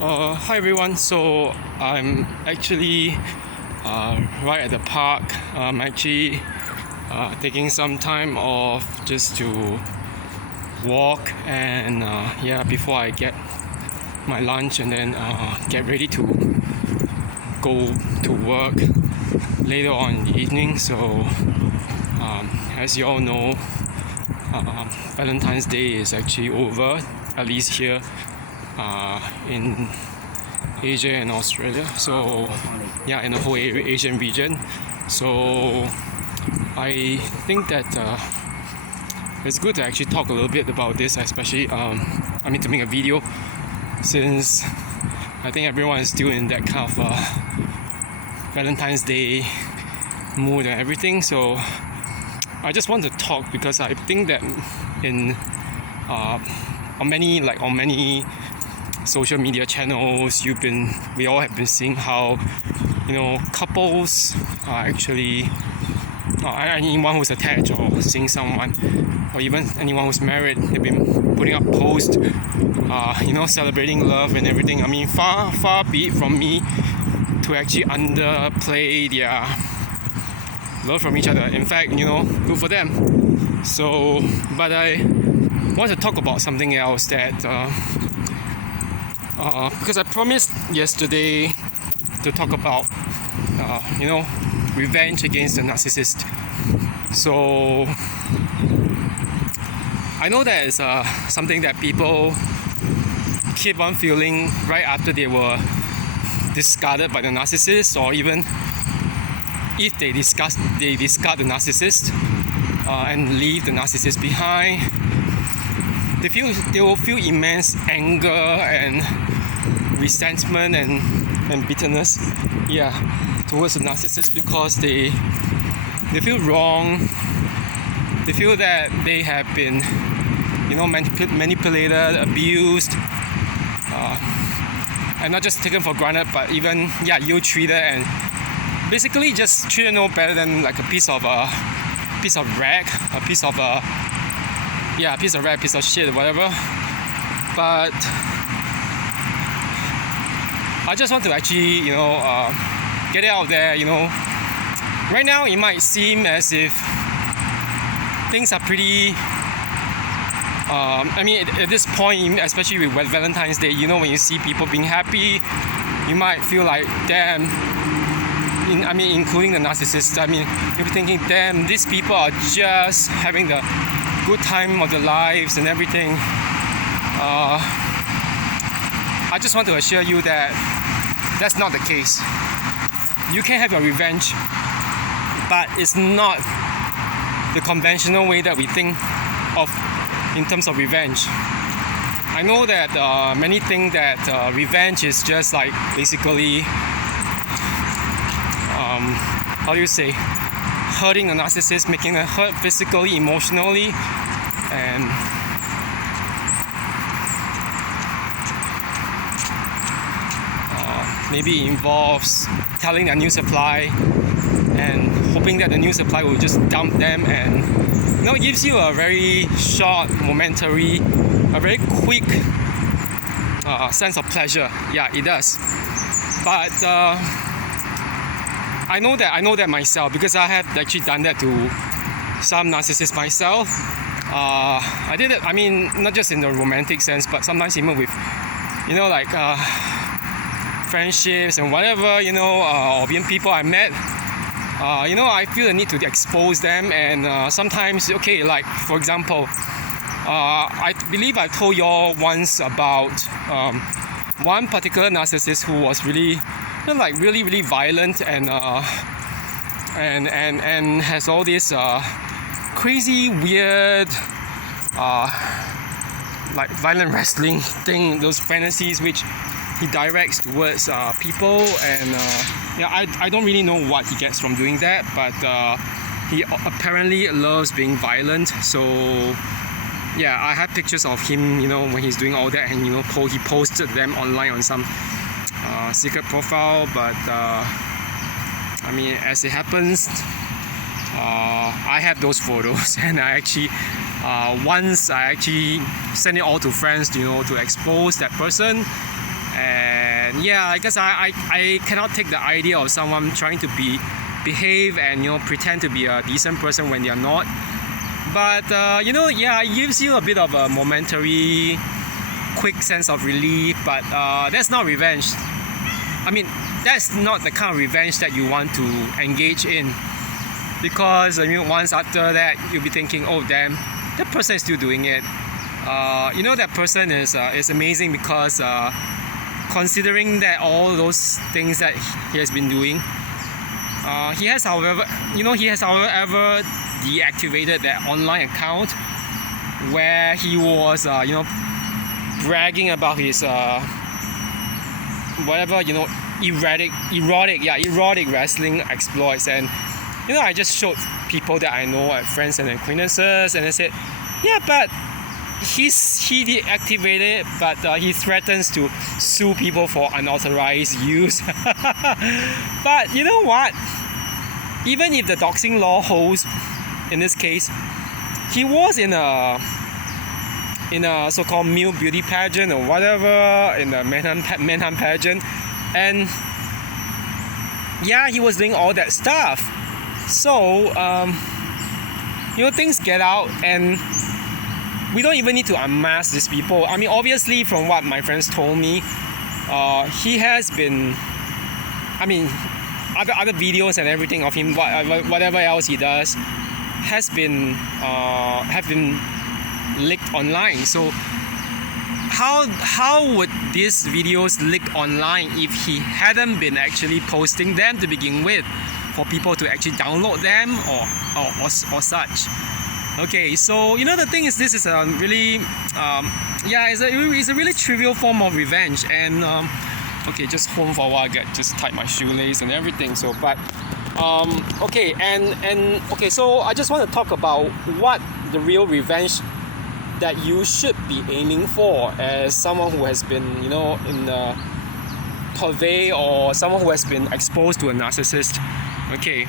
Hi everyone. So I'm actually right at the park. I'm actually taking some time off just to walk and before I get my lunch and then get ready to go to work later on in the evening. So as you all know, Valentine's Day is actually over, at least here in Asia and Australia. So yeah, in the whole Asian region. So I think that it's good to actually talk a little bit about this, especially to make a video, since I think everyone is still in that kind of Valentine's Day mood and everything. So I just want to talk because I think that on many social media channels, we all have been seeing how couples are actually anyone who's attached or seeing someone, or even anyone who's married, they've been putting up posts celebrating love and everything. I mean, far be it from me to actually underplay their love from each other. In fact, good for them. So but I want to talk about something else that because I promised yesterday to talk about revenge against the narcissist. So I know that is something that people keep on feeling right after they were discarded by the narcissist, or even if they discard the narcissist and leave the narcissist behind. They will feel immense anger and resentment and bitterness, towards the narcissist, because they feel wrong. They feel that they have been, manipulated, abused, and not just taken for granted, but even ill-treated, and basically just treated no better than like a piece of rag, a piece of rag, piece of shit, whatever. But I just want to actually, get it out there. Right now it might seem as if things are pretty. At this point, especially with Valentine's Day, when you see people being happy, you might feel like, damn. Including the narcissist. You'll be thinking, damn, these people are just having the good time of their lives and everything. I just want to assure you that that's not the case. You can have your revenge, but it's not the conventional way that we think of in terms of revenge. I know that many think that revenge is just like basically hurting a narcissist, making them hurt physically, emotionally, and maybe involves telling their new supply and hoping that the new supply will just dump them, and it gives you a very short, momentary, a very quick sense of pleasure. Yeah, it does. But I know that myself, because I have actually done that to some narcissists myself. I did it, not just in the romantic sense, but sometimes even with, friendships and whatever, or even people I met. I feel the need to expose them, and sometimes, like for example, I believe I told y'all once about one particular narcissist who was really really violent and has all this crazy, weird, like violent wrestling thing, those fantasies which he directs towards people, and I don't really know what he gets from doing that, but he apparently loves being violent. So I have pictures of him, when he's doing all that, and he posted them online on some secret profile. But as it happens, I have those photos, and I actually once I actually sent it all to friends, to expose that person, And yeah, I guess I cannot take the idea of someone trying to behave and pretend to be a decent person when they are not. But it gives you a bit of a momentary quick sense of relief, but that's not revenge. I mean, that's not the kind of revenge that you want to engage in, because once after that you'll be thinking, oh damn, that person is still doing it. That person is amazing because considering that all those things that he has been doing, he has however deactivated that online account where he was bragging about his erotic wrestling exploits. And I just showed people that I know, friends and acquaintances, and I said, yeah, but he deactivated it, but he threatens to sue people for unauthorized use. But you know what? Even if the doxing law holds in this case, he was in a so-called male beauty pageant or whatever, in the Manhunt pageant, and yeah, he was doing all that stuff. So things get out, and we don't even need to unmask these people. I mean, obviously, from what my friends told me, he has been, other videos and everything of him, whatever else he does, have been leaked online. So how would these videos leak online if he hadn't been actually posting them to begin with, for people to actually download them or such? Okay, so the thing is, this is a really it's a really trivial form of revenge. And okay, just hold for a while, just tied my shoelace and everything. So so I just want to talk about what the real revenge that you should be aiming for, as someone who has been in the purvey, or someone who has been exposed to a narcissist. Okay,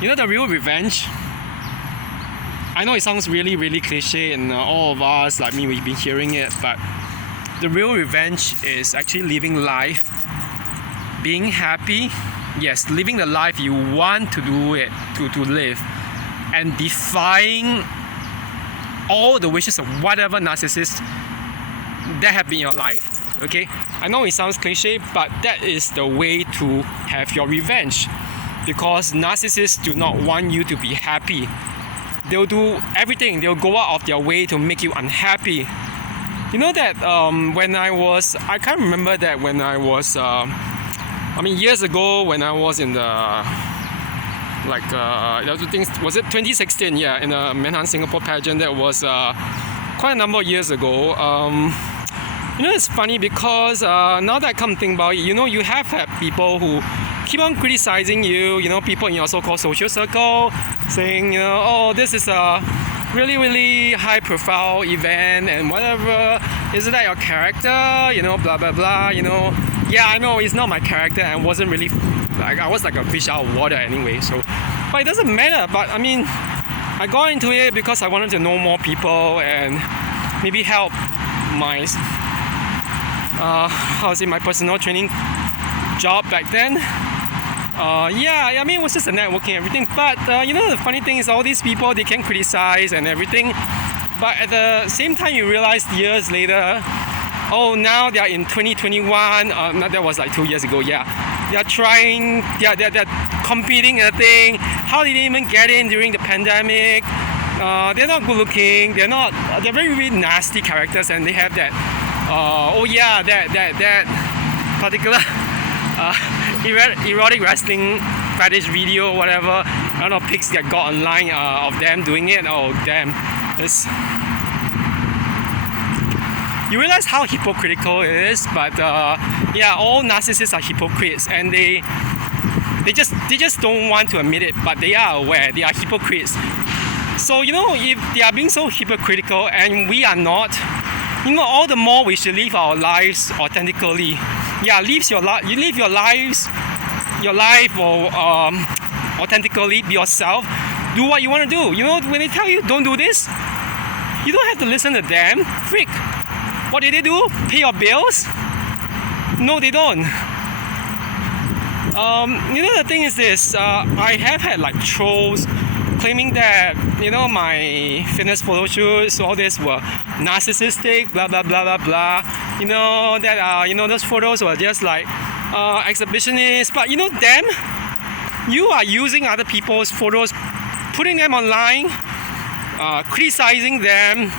the real revenge, I know it sounds really, really cliche, and all of us, like me, we've been hearing it, but the real revenge is actually living life, being happy, yes, living the life you want to do it, to live, and defying all the wishes of whatever narcissist that have been in your life. Okay, I know it sounds cliche, but that is the way to have your revenge, because narcissists do not want you to be happy. They'll do everything, they'll go out of their way to make you unhappy. That I can't remember that when I was years ago, when I was in the was it 2016? Yeah, in the Manhunt Singapore pageant. That was quite a number of years ago. It's funny because now that I come to think about it, you have had people who keep on criticizing you, people in your so-called social circle, saying, oh, this is a really, really high-profile event and whatever. Isn't that your character? Blah, blah, blah, Yeah, I know it's not my character, and wasn't really, I was like a fish out of water anyway, so. But it doesn't matter. But I got into it because I wanted to know more people and maybe help my, my personal training job back then. It was just a networking and everything. But the funny thing is, all these people, they can criticize and everything, but at the same time you realize years later, oh, now they are in 2021. That was like 2 years ago. Yeah, they're trying. They're competing in a thing. How did they even get in during the pandemic? They're not good looking. They're very, very nasty characters, and they have that. That particular erotic wrestling fetish video, whatever. I don't know, pics that got online of them doing it. Oh damn! You realize how hypocritical it is, but all narcissists are hypocrites, and they just don't want to admit it, but they are aware they are hypocrites. So if they are being so hypocritical and we are not, all the more we should live our lives authentically. Yeah, you live your life or authentically, be yourself. Do what you want to do. When they tell you don't do this, you don't have to listen to them. Freak. What did they do? Pay your bills? No, they don't. The thing is this, I have had like trolls claiming that, my fitness photo shoots, all this were narcissistic, blah, blah, blah, blah, blah. Those photos were just like exhibitionists. But them, you are using other people's photos, putting them online, criticizing them,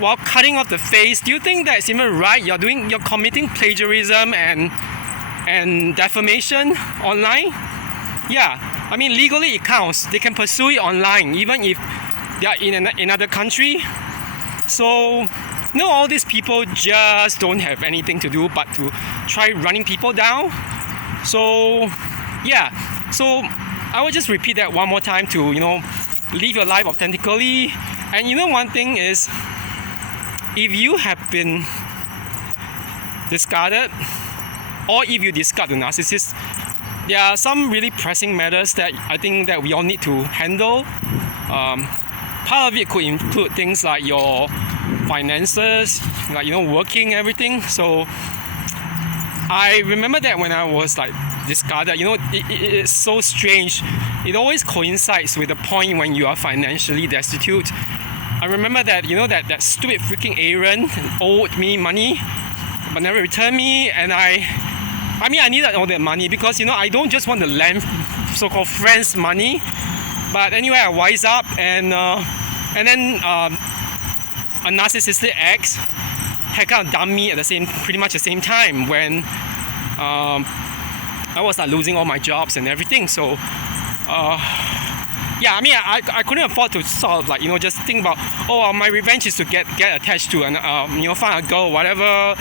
while cutting off the face. Do you think that's even right? You're committing plagiarism and defamation online? Yeah, legally it counts. They can pursue it online even if they are in another country. So all these people just don't have anything to do but to try running people down. So I will just repeat that one more time to live your life authentically. And one thing is, if you have been discarded, or if you discard the narcissist, there are some really pressing matters that I think that we all need to handle. Part of it could include things like your finances, like working, everything. So I remember that when I was like discarded, it's so strange. It always coincides with the point when you are financially destitute. I remember that that stupid freaking Aaron owed me money but never returned me, and I needed all that money because I don't just want to lend so-called friends money. But anyway, I wise up, and then a narcissistic ex had kind of dumped me at pretty much the same time when I was like losing all my jobs and everything. So I couldn't afford to sort of like just think about, my revenge is to get attached to and find a girl or whatever,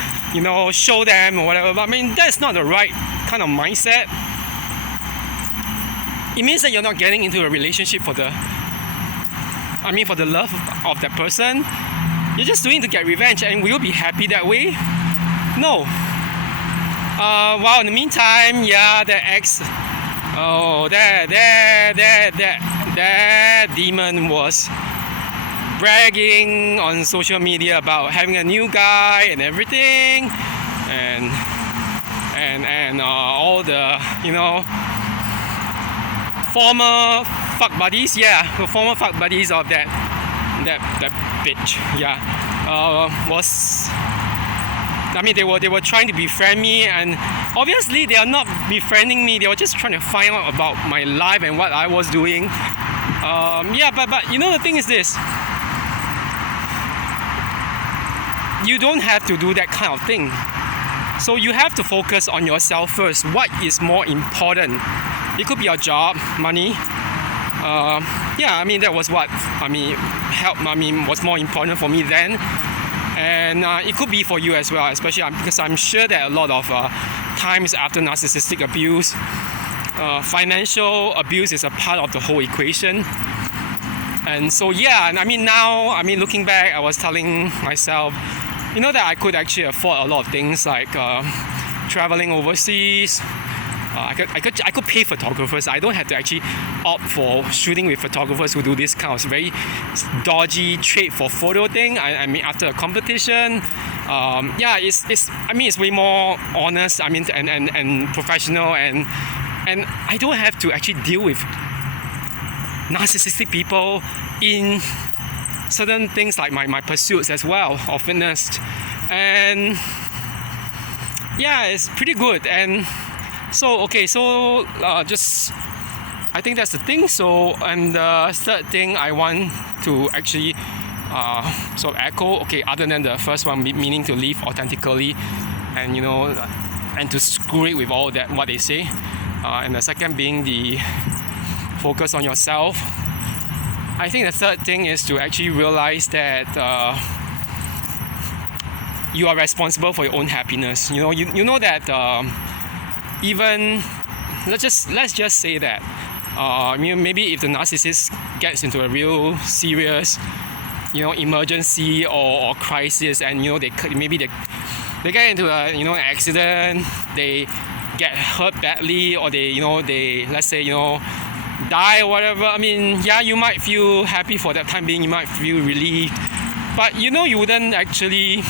show them or whatever. But that's not the right kind of mindset. It means that you're not getting into a relationship for the love of that person. You're just doing it to get revenge, and will you be happy that way? No. While in the meantime, that ex, that demon was bragging on social media about having a new guy and everything, and all the former fuck buddies, the former fuck buddies of that bitch, they were trying to befriend me, and obviously they are not befriending me. They were just trying to find out about my life and what I was doing. But the thing is this: you don't have to do that kind of thing. So you have to focus on yourself first. What is more important? It could be your job, money. That was what was more important for me then. And it could be for you as well, especially because I'm sure that a lot of times after narcissistic abuse, financial abuse is a part of the whole equation. And so now looking back, I was telling myself, that I could actually afford a lot of things like traveling overseas. I could pay photographers. I don't have to actually opt for shooting with photographers who do this kind of very dodgy trade for photo thing. After a competition, it's way more honest. And professional, and I don't have to actually deal with narcissistic people in certain things like my pursuits as well of fitness, and it's pretty good. And so I think that's the thing. So, and the third thing I want to actually sort of echo, other than the first one, meaning to live authentically, and and to screw it with all that what they say, and the second being the focus on yourself. I think the third thing is to actually realize that you are responsible for your own happiness. You know that even let's just say that maybe if the narcissist gets into a real serious emergency or crisis, and they get into an accident, they get hurt badly, or they let's say die or whatever. You might feel happy for that time being, you might feel relieved, but you wouldn't actually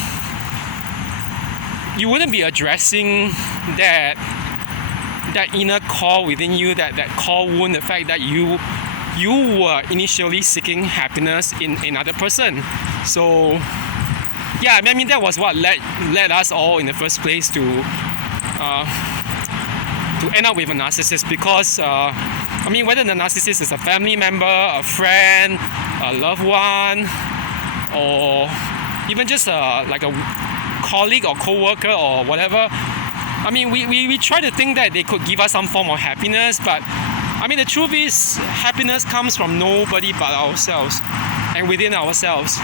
you wouldn't be addressing that inner core within you, that core wound, the fact that you were initially seeking happiness in another person. So yeah, I mean that was what led us all in the first place to end up with a narcissist, because I mean, whether the narcissist is a family member, a friend, a loved one, or even just like a colleague or co-worker or whatever, I mean, we try to think that they could give us some form of happiness, but I mean, the truth is, happiness comes from nobody but ourselves and within ourselves.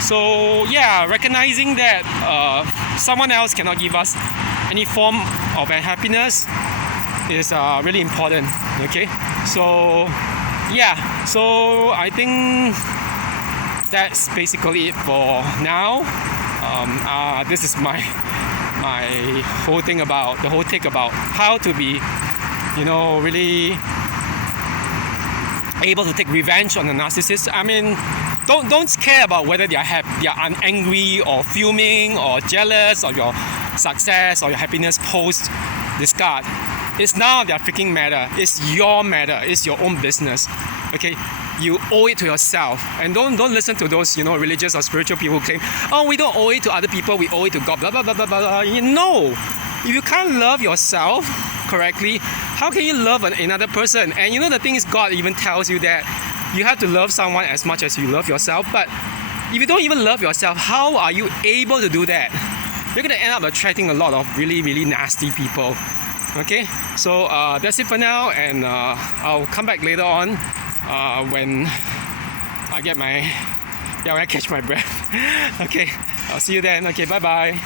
So yeah, recognizing that someone else cannot give us any form of happiness is really important. Okay, so yeah, so I think that's basically it for now. This is my whole thing about the whole take about how to be, really able to take revenge on the narcissist. I mean, don't care about whether they are angry or fuming or jealous of your success or your happiness post discard. It's none of their freaking matter. It's your matter. It's your own business. Okay, you owe it to yourself, and don't listen to those religious or spiritual people who claim, oh, we don't owe it to other people, we owe it to God. Blah blah blah blah blah. No, if you can't love yourself correctly, how can you love another person? And the thing is, God even tells you that you have to love someone as much as you love yourself. But if you don't even love yourself, how are you able to do that? You're gonna end up attracting a lot of really, really nasty people. Okay, so that's it for now, and I'll come back later on when I catch my breath. Okay, I'll see you then. Okay, bye bye.